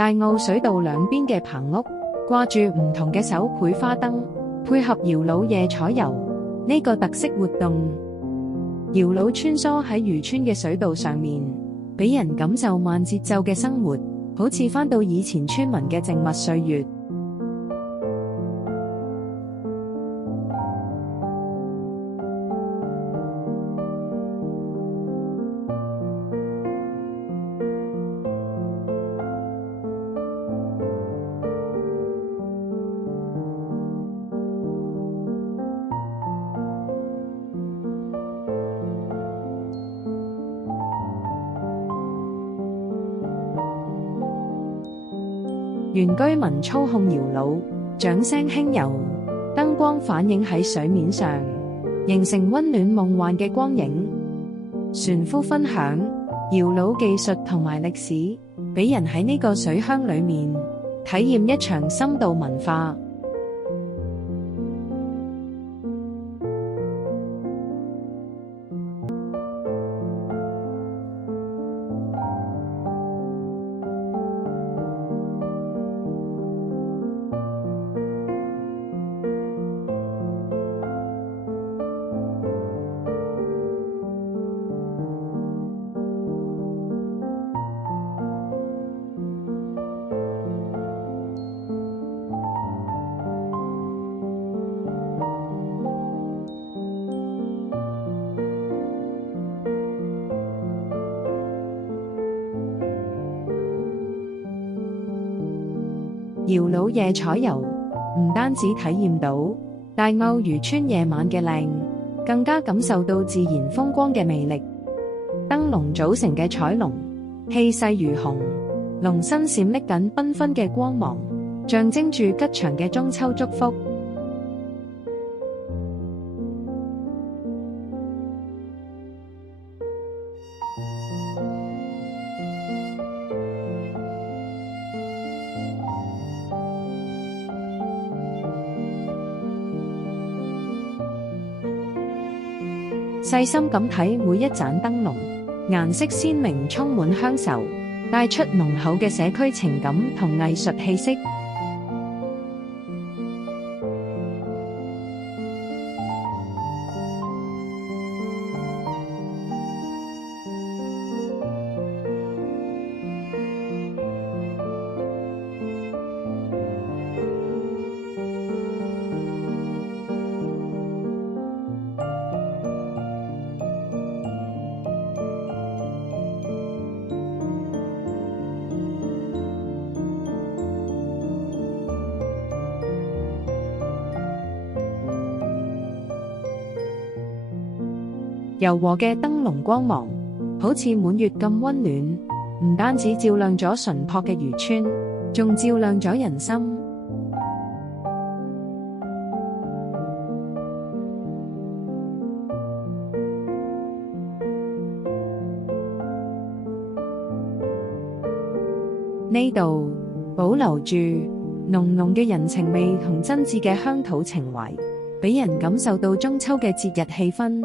大澳水道兩邊嘅棚屋掛住唔同嘅手繪花燈，配合搖橹夜採遊呢個特色活動。搖橹穿梭喺漁村嘅水道上面，俾人感受慢節奏嘅生活，好似返到以前村民嘅靜默歲月。原居民操控搖橹，掌聲輕柔，燈光反映喺水面上，形成溫暖夢幻嘅光影。船夫分享搖橹技術同埋歷史，俾人喺呢個水鄉裏面體驗一場深度文化。搖橹夜採遊唔單止體驗到大澳漁村夜晚嘅靚，更加感受到自然風光嘅魅力。燈籠組成嘅彩龍，氣勢如虹，龍身閃爍緊繽紛嘅光芒，象徵住吉祥嘅中秋祝福。細心咁睇每一盞燈籠，顏色鮮明，充滿鄉愁，帶出濃厚嘅社區情感同藝術氣息。柔和嘅燈籠光芒，好似滿月咁溫暖，唔單止照亮咗淳樸嘅漁村，仲照亮咗人心。呢度保留住濃濃嘅人情味同真摯嘅鄉土情懷，俾人感受到中秋嘅節日氣氛。